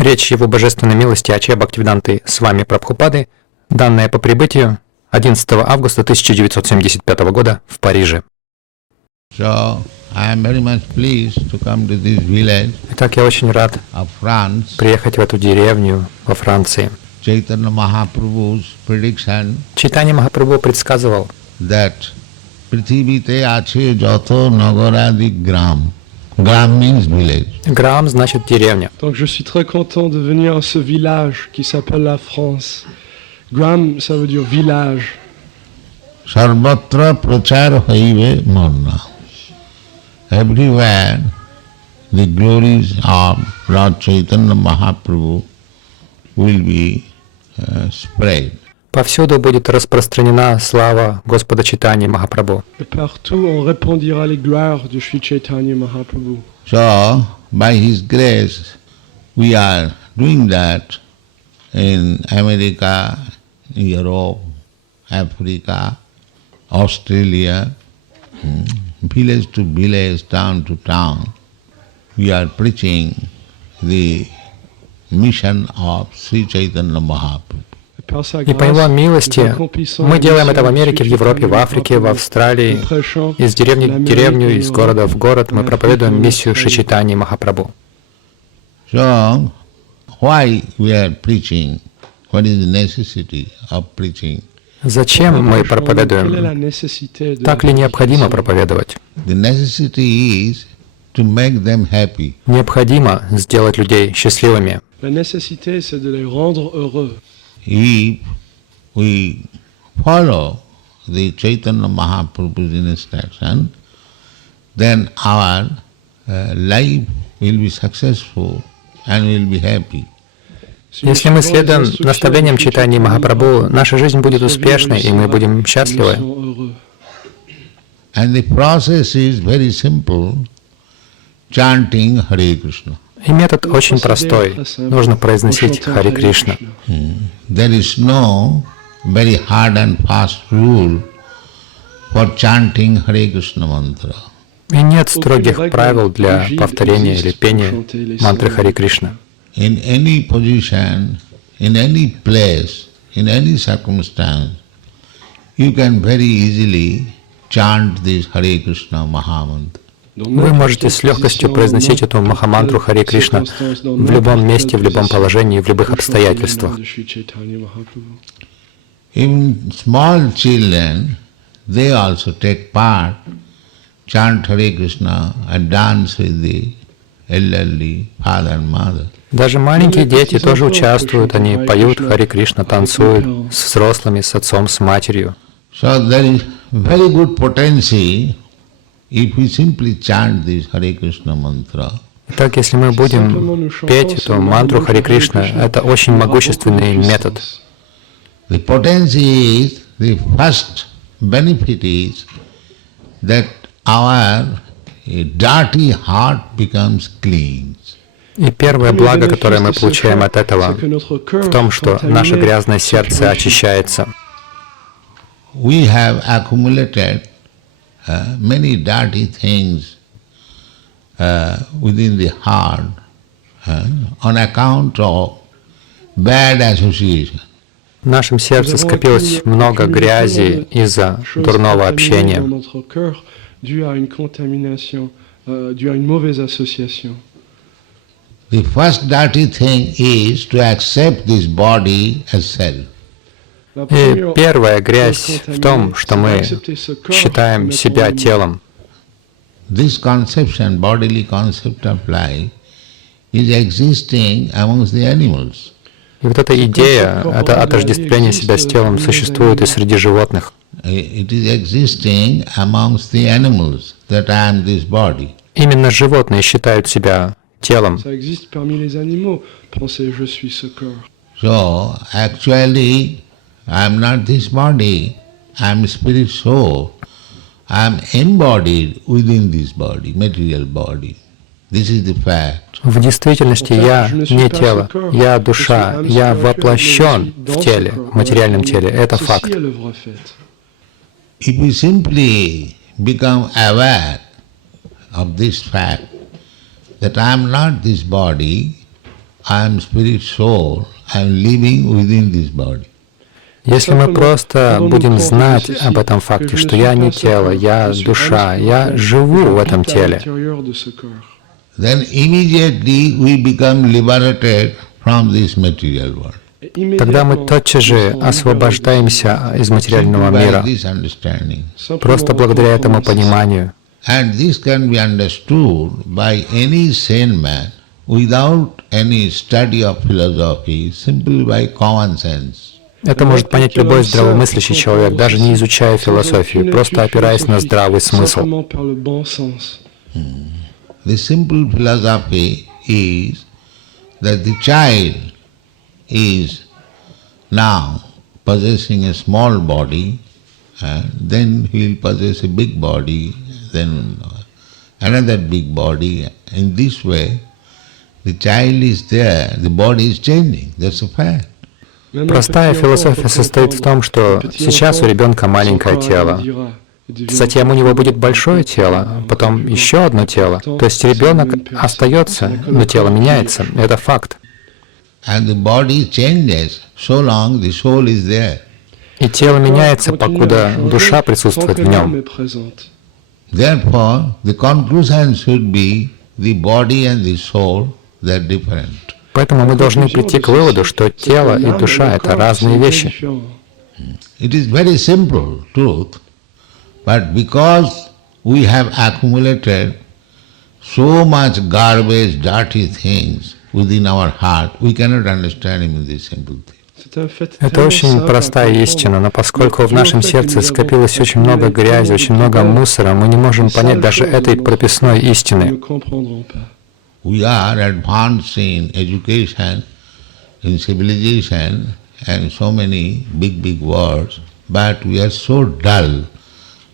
Речь Его Божественной милости Ачарья Бхактивиданты с вами Прабхупады, данная по прибытию 11 августа 1975 года в Париже. So, I am very much pleased to come to this village Итак, я очень рад of France. приехать в эту деревню во Франции. Chaitanya Mahaprabhu's prediction Чайтанья Махапрабху предсказывал, that Prithivite ache jato nagaradi gram. Gram means village. Грам значит деревня. Donc je suis très content de venir à ce village qui s'appelle la France. Gram, ça veut dire village. Sarvatra prachar haive manna. Everywhere the glories of Lord Chaitanya Mahaprabhu will be spread. Повсюду будет распространена слава Господа Чайтаньи Махапрабху. Et partout on répandira les gloires de Sri Chaitanya Mahaprabhu. So, by His grace, we are doing that in America, Europe, Africa, Australia, village to village, town to town. We are preaching the mission of Sri Chaitanya Mahaprabhu. И по Его милости мы делаем это в Америке, в Европе, в Африке, в Австралии. Из деревни в деревню, из города в город мы проповедуем миссию Шри Чайтаньи Махапрабху. So, why we are preaching? What is the necessity of preaching? Зачем мы проповедуем? Так ли необходимо проповедовать? The necessity is to make them happy. Необходимо сделать людей счастливыми. La nécessité, c'est de les rendre heureux. If we follow the Chaitanya Mahaprabhu's instruction, then our life will be successful and will be happy. Если мы следуем наставлениям Чайтаньи Махапрабху, наша жизнь будет успешной, и мы будем счастливы. And the process is very simple, chanting Hare Krishna. И метод очень простой. Нужно произносить Харе Кришна. There is no very hard and fast rule for chanting Hare Krishna mantra. И нет строгих правил для повторения или пения мантры Харе Кришна. In any position, in any place, in any circumstance, you can very easily chant this Hare Krishna Mahamantra. Вы можете с легкостью произносить эту махамантру Харе Кришна в любом месте, в любом положении, в любых обстоятельствах. Even small children, they also take part, chant Hare Krishna and dance with the elderly father and mother. Даже маленькие дети тоже участвуют, они поют Харе Кришна, танцуют с взрослыми, с отцом, с матерью. So there is very good potency if we simply chant this Hare Krishna mantra. Итак, если мы будем петь эту мантру Харе Кришна, это очень могущественный метод. The potency is, the first benefit is that our dirty heart becomes clean. И первое благо, которое мы получаем от этого, в том, что наше грязное сердце очищается. We have accumulated many dirty things within the heart on account of bad association. В нашем сердце скопилось много грязи из-за дурного общения. The first dirty thing is to accept this body as self. И первая грязь в том, что мы считаем себя телом. This conception, bodily concept of life, is existing amongst the animals. И вот эта идея, это отождествление себя с телом существует и среди животных. It is existing amongst the animals that I am this body. Именно животные считают себя телом. So, actually, I am not this body, I am spirit soul. I am embodied within this body, material body. This is the fact. В действительности я не тело, я душа, я воплощен в теле, в материальном теле. Это факт. If we simply become aware of this fact, that I am not this body, I am spirit soul, I am living within this body. Если мы просто будем знать об этом факте, что я не тело, я душа, я живу в этом теле, then immediately we become liberated from this material world. тогда мы тотчас же освобождаемся из материального мира, просто благодаря этому пониманию. And this can be understood by any sane man without any study of philosophy, simply by common sense. Это может понять любой здравомыслящий человек, даже не изучая философию, просто опираясь на здравый смысл. The simple philosophy is that the child is now possessing a small body, and then he will possess a big body, then another big body. In this way, the child is there, the body is changing, that's a fact. Простая философия состоит в том, что сейчас у ребенка маленькое тело, затем у него будет большое тело, потом еще одно тело. То есть ребенок остается, но тело меняется. Это факт. И тело меняется, покуда душа присутствует в нем. Поэтому мы должны прийти к выводу, что тело и душа — это разные вещи. It is very simple truth, but because we have accumulated so much garbage, dirty things within our heart, we cannot understand even this simple thing. Это очень простая истина, но поскольку в нашем сердце скопилось очень много грязи, очень много мусора, мы не можем понять даже этой прописной истины. We are advanced in education, in civilization, and so many big words, but we are so dull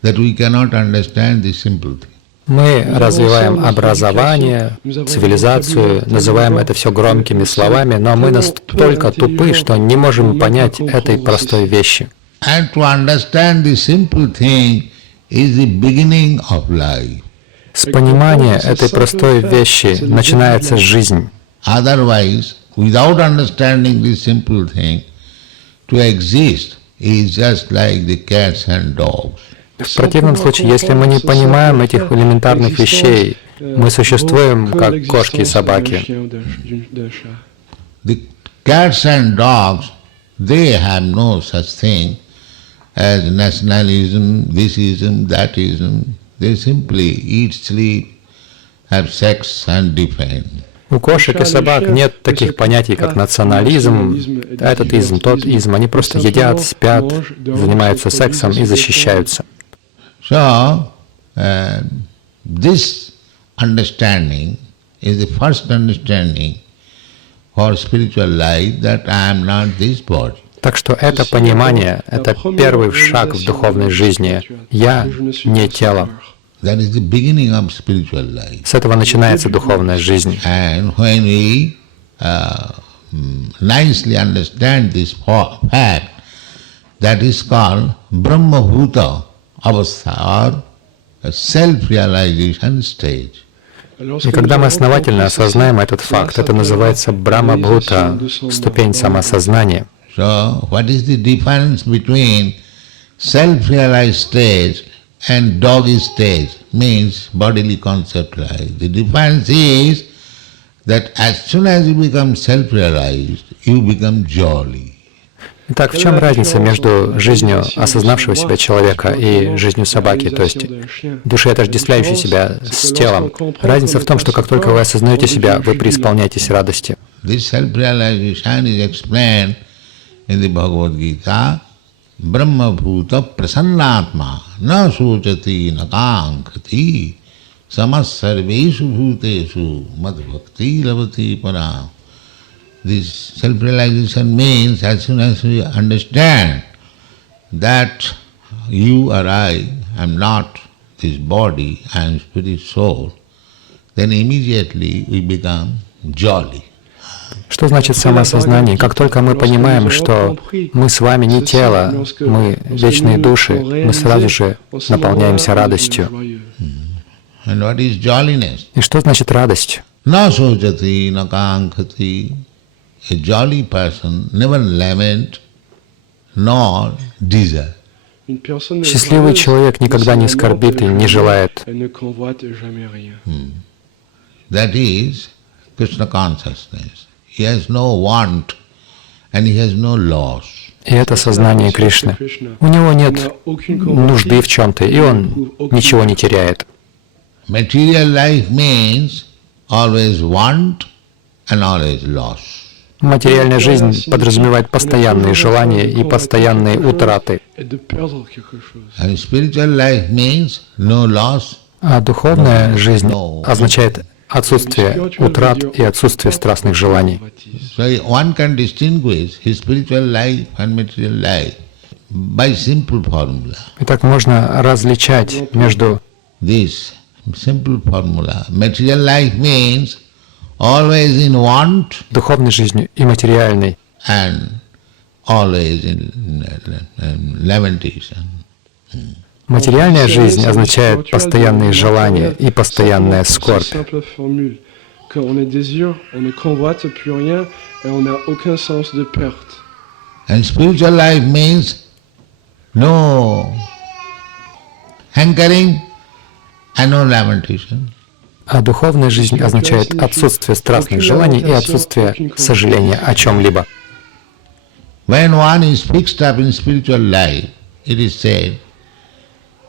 that we cannot understand this simple thing. Мы развиваем образование, цивилизацию, называем это все громкими словами, но мы настолько тупы, что не можем понять этой простой вещи. And to understand this simple thing is the beginning of life. С понимания этой простой вещи начинается жизнь. Otherwise, without understanding this simple thing, to exist is just like the cats and dogs. В противном случае, если мы не понимаем этих элементарных вещей, мы существуем как кошки и собаки. The cats and dogs, they have no such thing as nationalism, thisism, thatism. They simply eat, sleep, have sex and defend. У кошек и собак нет таких понятий, как национализм, этот изм, тот изм. Они просто едят, спят, занимаются сексом и защищаются. So, this understanding is the first understanding for spiritual life, that I am not this body. Так что это понимание, это первый шаг в духовной жизни. Я не тело. That is the beginning of spiritual life. С этого начинается духовная жизнь. And when we nicely understand this fact, that is called Brahma-bhuta avastha, or self-realization stage. И когда мы основательно осознаем этот факт, это называется Брахма-бхута, ступень самосознания. So, what is the difference between self-realized stage and doggy stage? Means bodily conceptualized. The difference is that as soon as you become self-realized, you become jolly. Итак, в чем разница между жизнью осознавшего себя человека и жизнью собаки, то есть души, отождествляющей себя с телом? Разница в том, что как только вы осознаете себя, вы преисполняетесь радости. This self-realization is explained in the Bhagavad Gita, Brahma-bhuta prasannatma na sochati na kankati samas-sarveshu bhuteshu mad-bhakti lavati param. This self-realization means as soon as we understand that you or I am not this body, I am spirit soul, then immediately we become jolly. Что значит самоосознание? Как только мы понимаем, что мы с вами не тело, мы вечные души, мы сразу же наполняемся радостью. And what is jolliness? И что значит радость? Na sojati, na kankati. A jolly person never lament nor desire. Счастливый человек никогда не скорбит и не желает. That is Krishna consciousness. He has no want and he has no loss. И это сознание Кришны. У него нет нужды в чем-то, и он ничего не теряет. Material life means always want and always loss. Материальная жизнь подразумевает постоянные желания и постоянные утраты. And spiritual life means no loss. А духовная жизнь означает отсутствие утрат и отсутствие страстных желаний. So one can distinguish his spiritual life and material life by simple formula. Итак, можно различать между This simple formula. Material life means always in want духовной жизнью и материальной. and always in lamentation. Материальная жизнь означает постоянные желания и постоянная скорбь. And spiritual life means no hankering and no lamentation. А духовная жизнь означает отсутствие страстных желаний и отсутствие сожаления о чем-либо. When one is fixed up in spiritual life, it is said,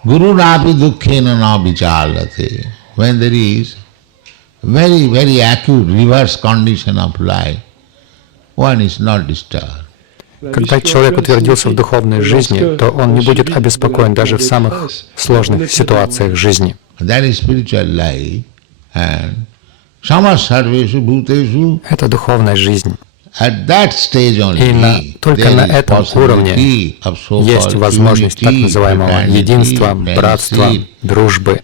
Guru napi dukkhena na vichalate. When there is very, very acute reverse condition of life, one is not disturbed. Когда человек утвердился в духовной жизни, то он не будет обеспокоен даже в самых сложных ситуациях жизни. That is spiritual life, and samasarveshu bhuteshu. Это духовная жизнь. At that stage only, Только на there is этом уровне possibility of есть so-called возможность так unity, называемого fraternity, единства, братства, friendship. дружбы.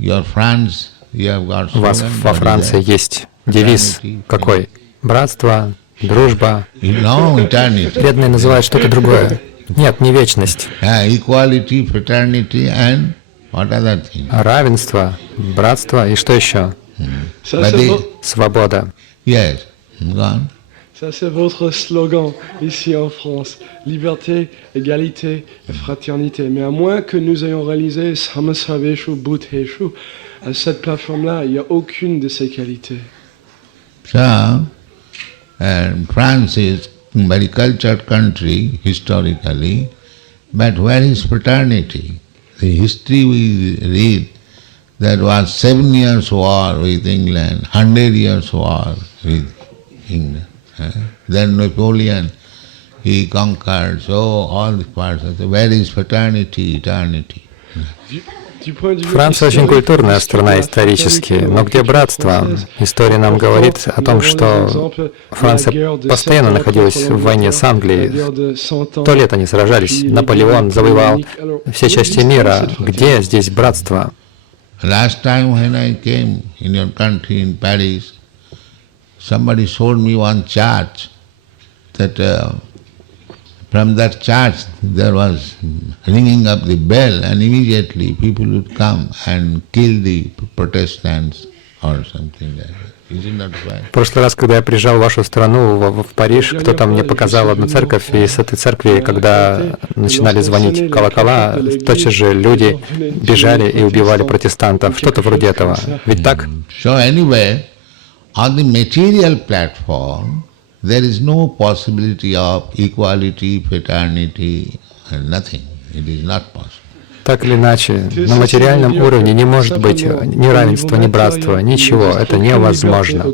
Your friends, you have got У вас slogan, во what is Франции that? есть девиз какой? Братство, дружба. No, eternity. Бедные называют что-то другое. Нет, не вечность. Equality, fraternity and what other thing? Равенство, братство и что еще? Свобода. Yes, gone. Ça, c'est votre slogan ici en France. Liberté, égalité et fraternité. Mais à moins que nous ayons réalisé Samasaveshu Bhuteshu, à cette plateforme-là, il n'y a aucune de ces qualités. So, France is a very cultured country historically, but where is fraternity? The history we read, that was 7 years war with England, 100 years war with England. Then Napoleon, he conquered, so all the parts of the, where is fraternity, eternity? Франция очень культурная страна исторически, но где братство? История нам говорит о том, что Франция постоянно находилась в войне с Англией. 100 лет они сражались, Наполеон завоевал все части мира. Где здесь братство? Last time when I came in your country, in Paris, somebody showed me one church, that from that church there was ringing up the bell, and immediately people would come and kill the Protestants or something like that. Is it not right? В прошлый раз, когда я приезжал в вашу страну, в Париж, кто-то мне показал одну церковь, и с этой церкви, когда начинали звонить колокола, тотчас же люди бежали и убивали протестантов, что-то вроде этого. Ведь так? So anyway, on the material platform, there is no possibility of equality, fraternity, and nothing. It is not possible. Так или иначе, на материальном уровне не может быть ни равенства, ни братства, ничего, это невозможно.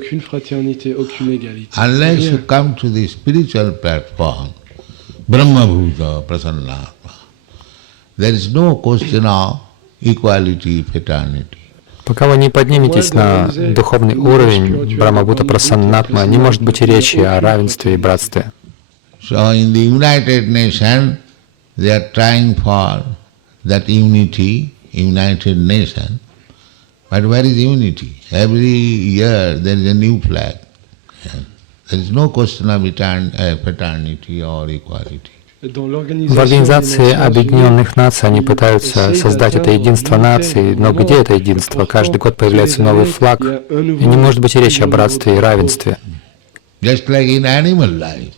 Unless you come to the spiritual platform, Brahma Bhuta Prasannatma, there is no question of equality, fraternity. Пока вы не подниметесь на духовный уровень Брахмабхута Прасаннатма, не может быть и речи о равенстве и братстве. So in the United Nations, they are trying for that unity, United Nation. But where is unity? Every year there is a new flag. There is no question of fraternity or equality. В Организации Объединенных Наций они пытаются создать это единство наций, но где это единство? Каждый год появляется новый флаг, и не может быть и речи о братстве и равенстве. Just like in animal life,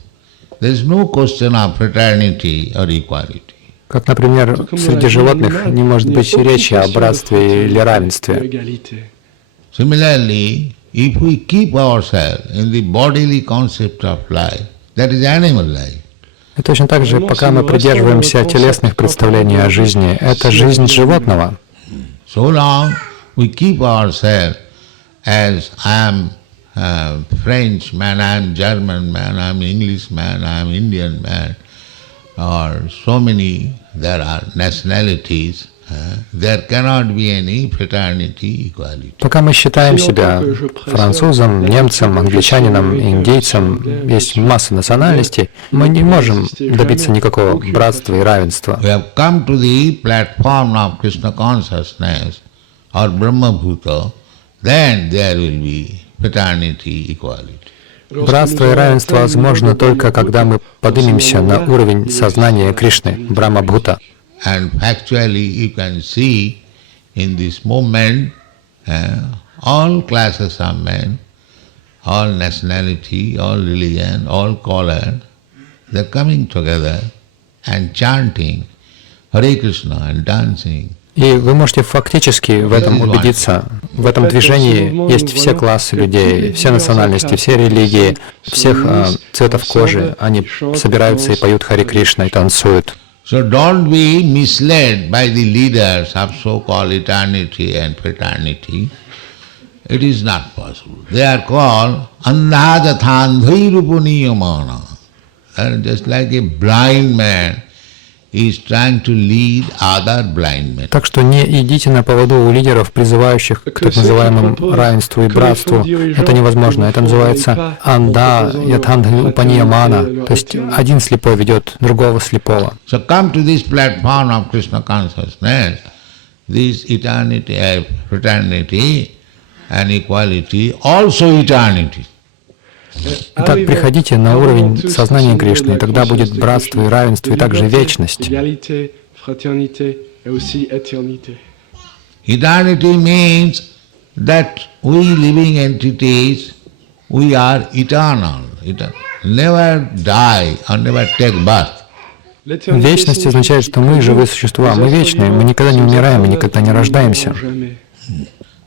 there is no question of fraternity or equality. Как, например, среди животных не может быть и речи о братстве или равенстве. Similarly, if we keep ourselves in the bodily concept of life, that is animal life. И точно так же, пока мы придерживаемся телесных представлений о жизни, это жизнь животного. So long we keep ourselves as I am French man, I am German man, I am English man, I am Indian man, or so many there are nationalities. There cannot be any fraternity, equality. Пока мы считаем себя французом, немцем, англичанином, индейцем, есть масса национальностей, мы не можем добиться никакого братства и равенства. We have come to the platform of Krishna consciousness or Brahma Bhuta, then there will be fraternity, equality. Братство и равенство возможно только когда мы поднимемся на уровень сознания Кришны, Брахма-Бхута. And factually you can see in this movement all classes of men, all nationality, all religion, all color, they're coming together and chanting Hare Krishna and dancing. И вы можете фактически в этом убедиться. В этом движении есть все классы людей, все национальности, все религии, всех цветов кожи. Они собираются и поют Харе Кришна и танцуют. So don't be misled by the leaders of so-called eternity and fraternity. It is not possible. They are called andhajathandhairupuniямana. They are just like a blind man is trying to lead other blind men. Так что не идите на поводу у лидеров, призывающих к так называемому равенству и братству. Это невозможно. Это называется анда ятхандхи упаниямана. То есть один слепой ведет другого слепого. So come to this platform of Krishna consciousness, this eternity, fraternity and equality, also eternity. Итак, приходите на уровень сознания Кришны, и тогда будет братство и равенство, и также вечность. Eternity means that we living entities, we are eternal, never die or never take birth. Вечность означает, что мы живые существа, мы вечные, мы никогда не умираем и никогда не рождаемся.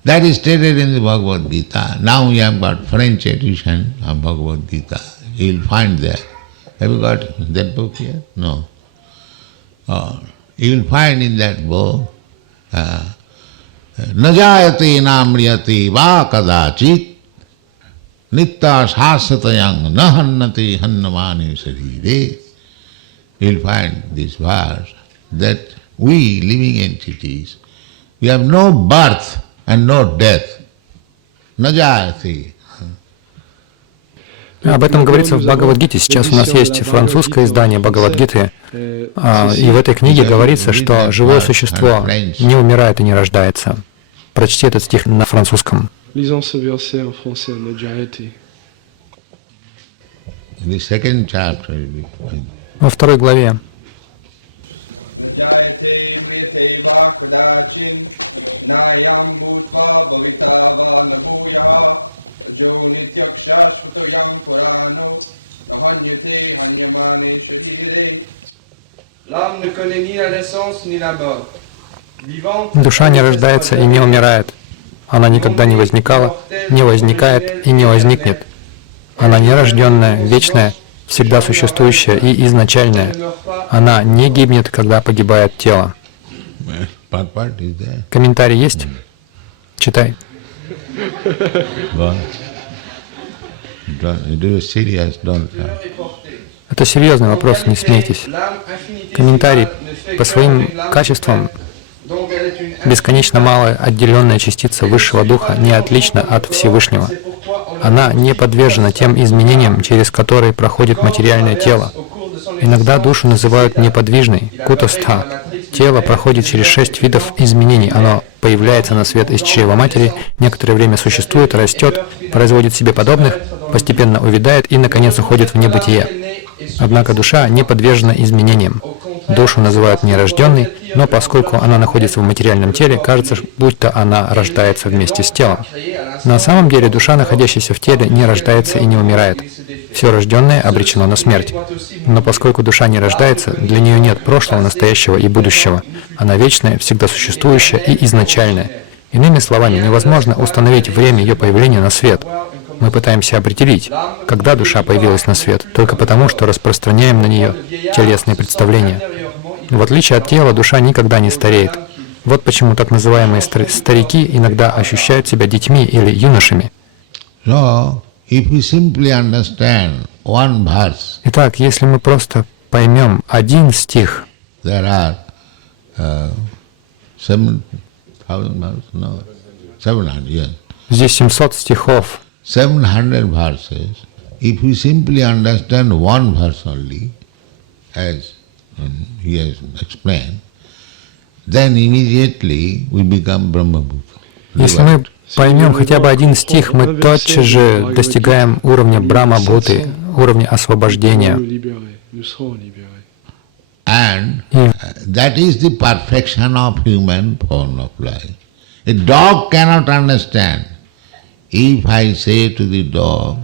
That is stated in the Bhagavad Gita. Now we have got French edition of Bhagavad Gita. You will find there. Have you got that book here? No. You will find in that book, Najayate namriyate va kadachit nitta shasatayang nahannate hannamani sarire. You will find this verse that we living entities, we have no birth and no death. Najayati. Об этом говорится в Бхагавад-гите. Сейчас у нас есть французское издание Бхагавад-гиты, и в этой книге говорится, что живое существо не умирает и не рождается. Прочти этот стих на французском. Во второй главе. Душа не рождается и не умирает. Она никогда не возникала, не возникает и не возникнет. Она нерожденная, вечная, всегда существующая и изначальная. Она не гибнет, когда погибает тело. Комментарий есть? Читай. Это серьезный вопрос, не смейтесь. Комментарий: по своим качествам бесконечно малая отделенная частица Высшего Духа не отлична от Всевышнего. Она не подвержена тем изменениям, через которые проходит материальное тело. Иногда душу называют неподвижной, кутастха. Тело проходит через 6 видов изменений. Оно появляется на свет из чрева матери, некоторое время существует, растет, производит себе подобных, постепенно увядает и, наконец, уходит в небытие. Однако душа не подвержена изменениям. Душу называют нерожденной, но поскольку она находится в материальном теле, кажется, будто она рождается вместе с телом. На самом деле душа, находящаяся в теле, не рождается и не умирает. Все рожденное обречено на смерть. Но поскольку душа не рождается, для нее нет прошлого, настоящего и будущего. Она вечная, всегда существующая и изначальная. Иными словами, невозможно установить время ее появления на свет. Мы пытаемся определить, когда душа появилась на свет, только потому, что распространяем на нее телесные представления. В отличие от тела, душа никогда не стареет. Вот почему так называемые старики иногда ощущают себя детьми или юношами. Итак, если мы просто поймем один стих, здесь 700 стихов, 700 verses. If we simply understand one verse only, as he has explained, then immediately we become Brahma-bhuta. если мы поймем хотя бы один стих, мы тотчас же достигаем уровня Брахма-бхуты, уровня освобождения. And that is the perfection of human form of life. A dog cannot understand. If I say to the dog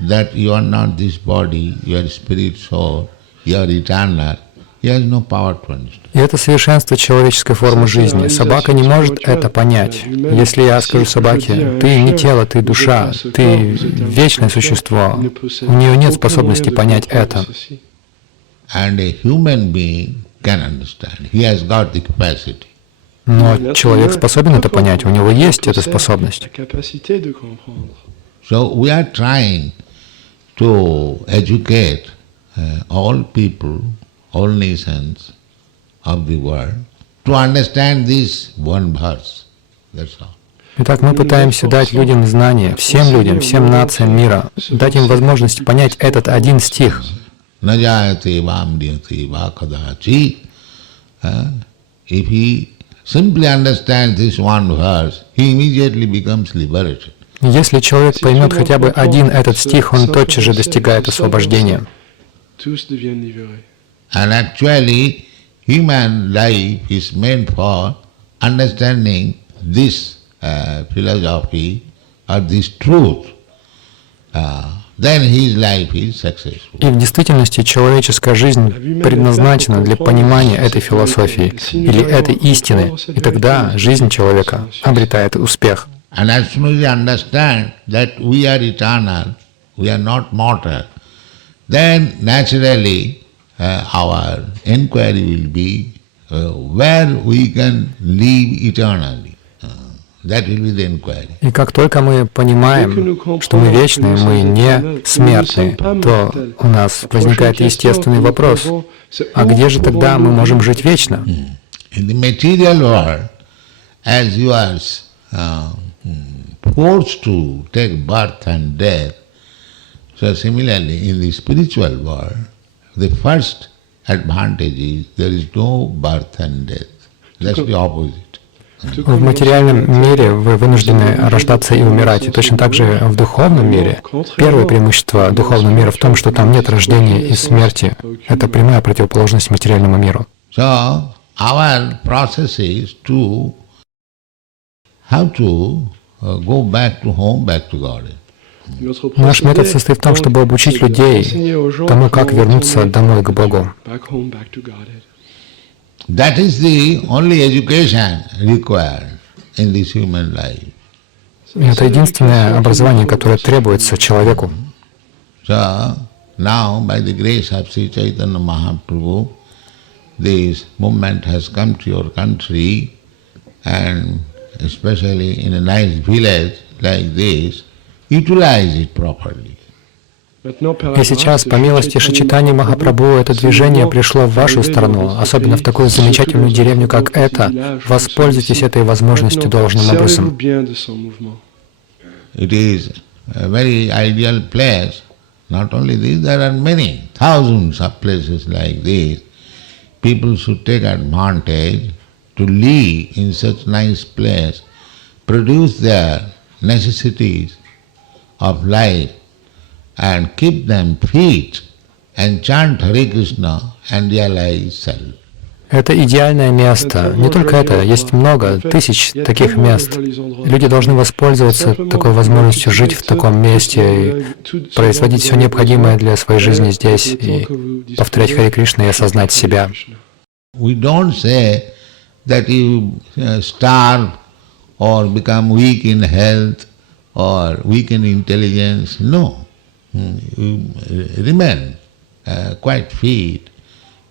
that you are not this body, you are spirit soul, you are eternal, he has no power to understand. И это совершенство человеческой формы жизни. Собака не может это понять. Если я скажу собаке, ты не тело, ты душа, ты вечное существо, у нее нет способности понять это. And a human being can understand. He has got the capacity. Но человек способен это понять, у него есть эта способность. So we are trying to educate all people, all nations of the world to understand this one verse. That's all. Итак, мы пытаемся дать людям знания, всем людям, всем нациям мира, дать им возможность понять этот один стих. If he simply understands this one verse, he immediately becomes liberated. Если человек поймет хотя бы один этот стих, он тотчас же достигает освобождения. And actually, human life is meant for understanding this philosophy or this truth. Then his life is successful. И в действительности человеческая жизнь предназначена для понимания этой философии или этой истины, и тогда жизнь человека обретает успех. And as soon as we understand that we are eternal, we are not mortal, then naturally our inquiry will be where we can live eternally. That will be the inquiry. И как только мы понимаем, что мы вечные, мы не смертные, то у нас возникает естественный вопрос, а где же тогда мы можем жить вечно? In the material world, as you are forced to take birth and death, so similarly in the spiritual world, the first advantage is there is no birth and death. That's the opposite. В материальном мире вы вынуждены рождаться и умирать, и точно так же в духовном мире. Первое преимущество духовного мира в том, что там нет рождения и смерти. Это прямая противоположность материальному миру. So our process is to how to go back to home, back to God. Наш метод состоит в том, чтобы обучить людей тому, как вернуться домой к Богу. That is the only education required in this human life. Это единственное образование, которое требуется человеку. So now, by the grace of Sri Chaitanya Mahaprabhu, this movement has come to your country, and especially in a nice village like this, utilize it properly. И сейчас, по милости Шри Чайтаньи Махапрабху, это движение пришло в вашу страну, особенно в такую замечательную деревню, как эта. Воспользуйтесь этой возможностью должным образом. It is a very ideal place. Not only this, there are many, thousands of places like this. People should take advantage to live in such nice place, produce their necessities of life, and keep them fit and chant Hare Krishna and realize self. Это идеальное место. Не только это, есть много, тысяч таких мест. Люди должны воспользоваться такой возможностью жить в таком месте и производить все необходимое для своей жизни здесь, и повторять Харе Кришна и осознать себя. We don't say that you starve or become weak in health or weak in intelligence. No. You remain quite fit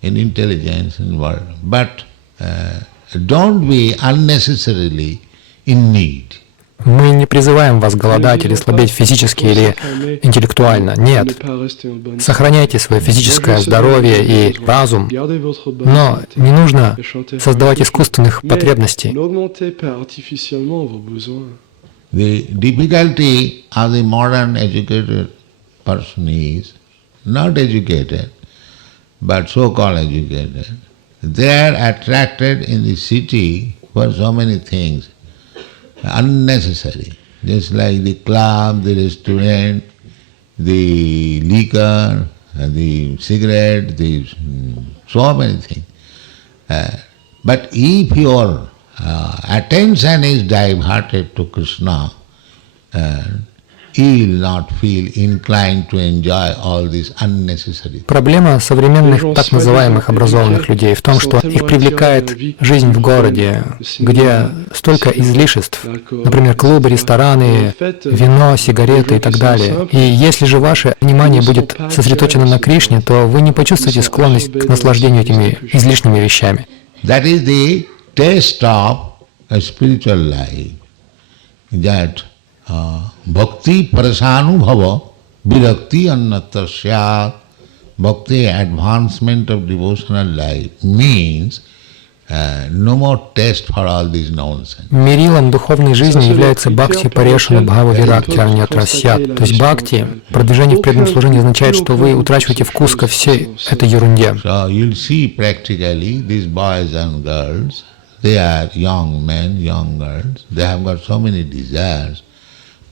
in intelligence and world, but don't be unnecessarily in need. Мы не призываем вас голодать или слабеть физически или интеллектуально. Нет. Сохраняйте свое физическое здоровье и разум, но не нужно создавать искусственных потребностей. The difficulty of the modern educated person is not educated, but so-called educated. They are attracted in the city for so many things, unnecessary. Just like the club, the restaurant, the liquor, the cigarette, so many things. But if your attention is diverted to Krishna, you will not feel inclined to enjoy all this unnecessary. Проблема современных так называемых образованных людей в том, что их привлекает жизнь в городе, где столько излишеств, например, клубы, рестораны, вино, сигареты и так далее. И если же ваше внимание будет сосредоточено на Кришне, то вы не почувствуете склонность к наслаждению этими излишними вещами. That is the taste of a spiritual life. That bhakti parasanubhava virakti annatasya. Bhakti, advancement of devotional life, means no more taste for all this nonsense. Мерилом духовной жизни является бхакти парешана бхава виракти аньятрасьят. То есть бхакти, продвижение в преданном служении означает, что вы утрачиваете вкус ко всей этой ерунде. So you'll see practically these boys and girls, they are young men, young girls, they have got so many desires,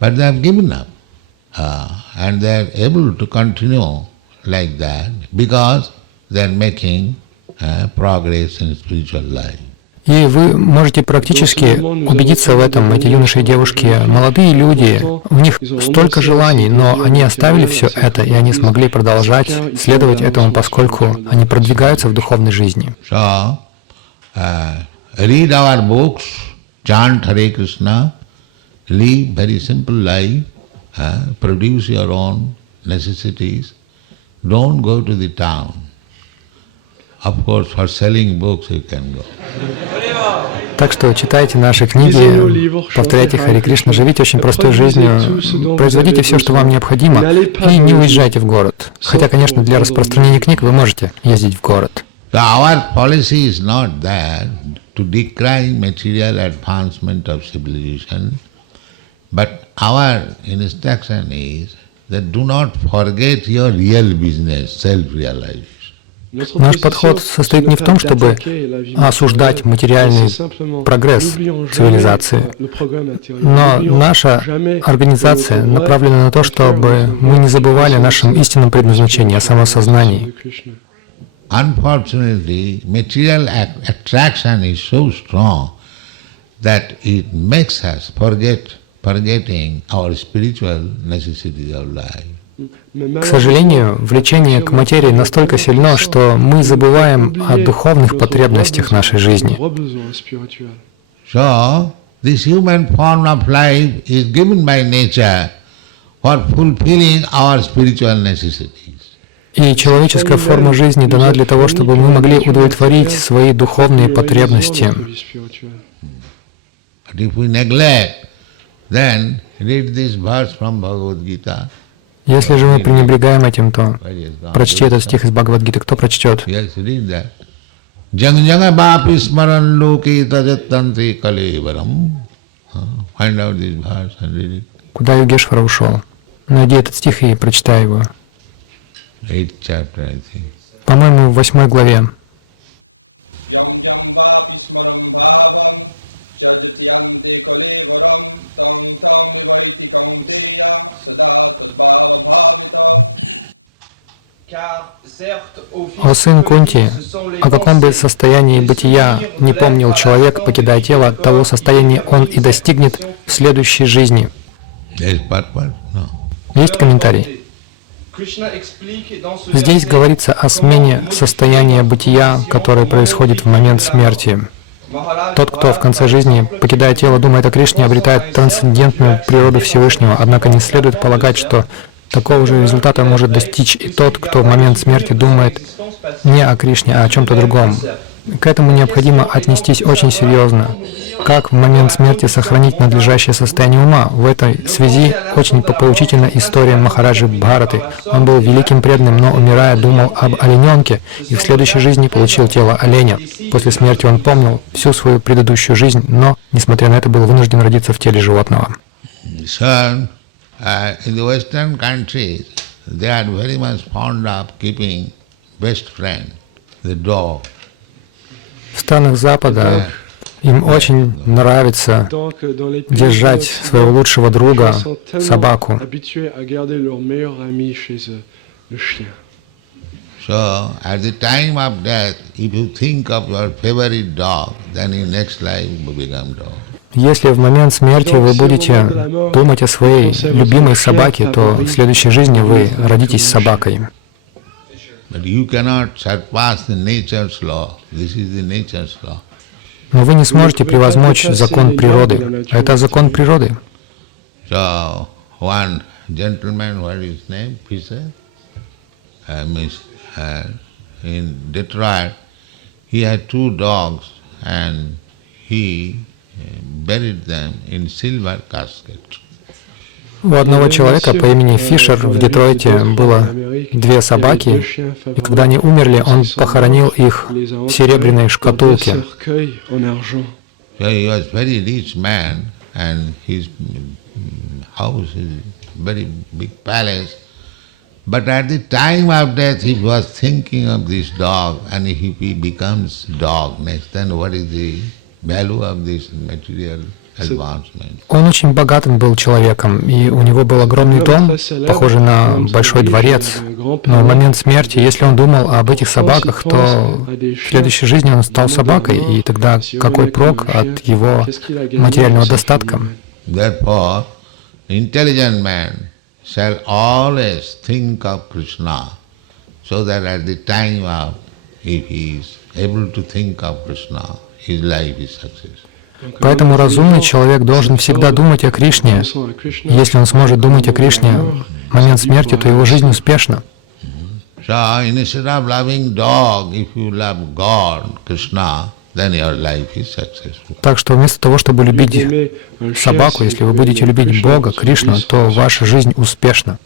but they have given up. And they are able to continue like that because they are making progress in spiritual life. И вы можете практически убедиться в этом. Эти юноши и девушки, молодые люди, у них столько желаний, но они оставили все это, и они смогли продолжать следовать этому, поскольку они продвигаются в духовной жизни. So, read our books, chant Hare Krishna, live very simple life, produce your own necessities, don't go to the town. Of course, for selling books you can go. Так что читайте наши книги, повторяйте Харе Кришна, живите очень простой жизнью, производите все, что вам необходимо, и не уезжайте в город. Хотя, конечно, для распространения книг вы можете ездить в город. So our policy is not that to decry material advancement of civilization, but our instruction is that do not forget your real business, self-realization. Наш подход состоит не в том, чтобы осуждать материальный прогресс цивилизации, но наша организация направлена на то, чтобы мы не забывали о нашем истинном предназначении, о самосознании. Unfortunately, material attraction is so strong that it makes us forgetting our spiritual necessities of life. К сожалению, влечение к материи настолько сильно, что мы забываем о духовных потребностях нашей жизни. So, this human form of life is given by nature for fulfilling our spiritual necessities. И человеческая форма жизни дана для того, чтобы мы могли удовлетворить свои духовные потребности. But if we neglect, then read this verse from Bhagavad Gita. Если же мы пренебрегаем этим, то прочти этот стих из Бхагавад-гиты. Кто прочтет? Yes, read that. Jang bapi smaran loki tajatantri kalevaram. Find out this verse and read it. Куда Югешвара ушел? Найди этот стих и прочитай его. 8th chapter, I think. По-моему, в 8 главе. О сын Кунти, о каком бы состоянии бытия не помнил человек, покидая тело, того состояния он и достигнет в следующей жизни. Есть комментарий? Здесь говорится о смене состояния бытия, которое происходит в момент смерти. Тот, кто в конце жизни, покидая тело, думает о Кришне, обретает трансцендентную природу Всевышнего, однако не следует полагать, что такого же результата может достичь и тот, кто в момент смерти думает не о Кришне, а о чем-то другом. К этому необходимо отнестись очень серьезно. Как в момент смерти сохранить надлежащее состояние ума? В этой связи очень поучительна история Махараджи Бхараты. Он был великим преданным, но, умирая, думал об олененке и в следующей жизни получил тело оленя. После смерти он помнил всю свою предыдущую жизнь, но, несмотря на это, был вынужден родиться в теле животного. In the Western countries, they are very much fond of keeping best friend, the dog. В странах Запада им очень нравится держать своего лучшего друга, собаку. So, at the time of death, if you think of your favorite dog, then in next life you become dog. Если в момент смерти вы будете думать о своей любимой собаке, то в следующей жизни вы родитесь собакой. Но вы не сможете превозмочь закон природы. Это закон природы. У одного человека по имени Фишер в Детройте было 2 собаки, и когда они умерли, он похоронил их в серебряной шкатулке. But at the time of death, he was thinking of this dog, and if he becomes dog next, then what is the value of this material advancement? Он очень богатым был человеком, и у него был огромный дом, похожий на большой дворец. Но в момент смерти, если он думал об этих собаках, то в следующей жизни он стал собакой, и тогда какой прок от его материального достатка? Therefore, intelligent man shall always think of Krishna, so that at the time of, if he is able to think of Krishna, his life is success. Поэтому разумный человек должен всегда думать о Кришне. Если он сможет думать о Кришне в момент смерти, то его жизнь успешна. So instead of loving dog, if you love God, Krishna, then your life is successful. Так что вместо того, чтобы любить собаку, если вы будете любить Бога, Кришну, то ваша жизнь успешна.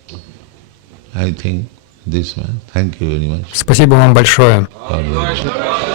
I think this one. Thank you very much. Спасибо вам большое. God bless you.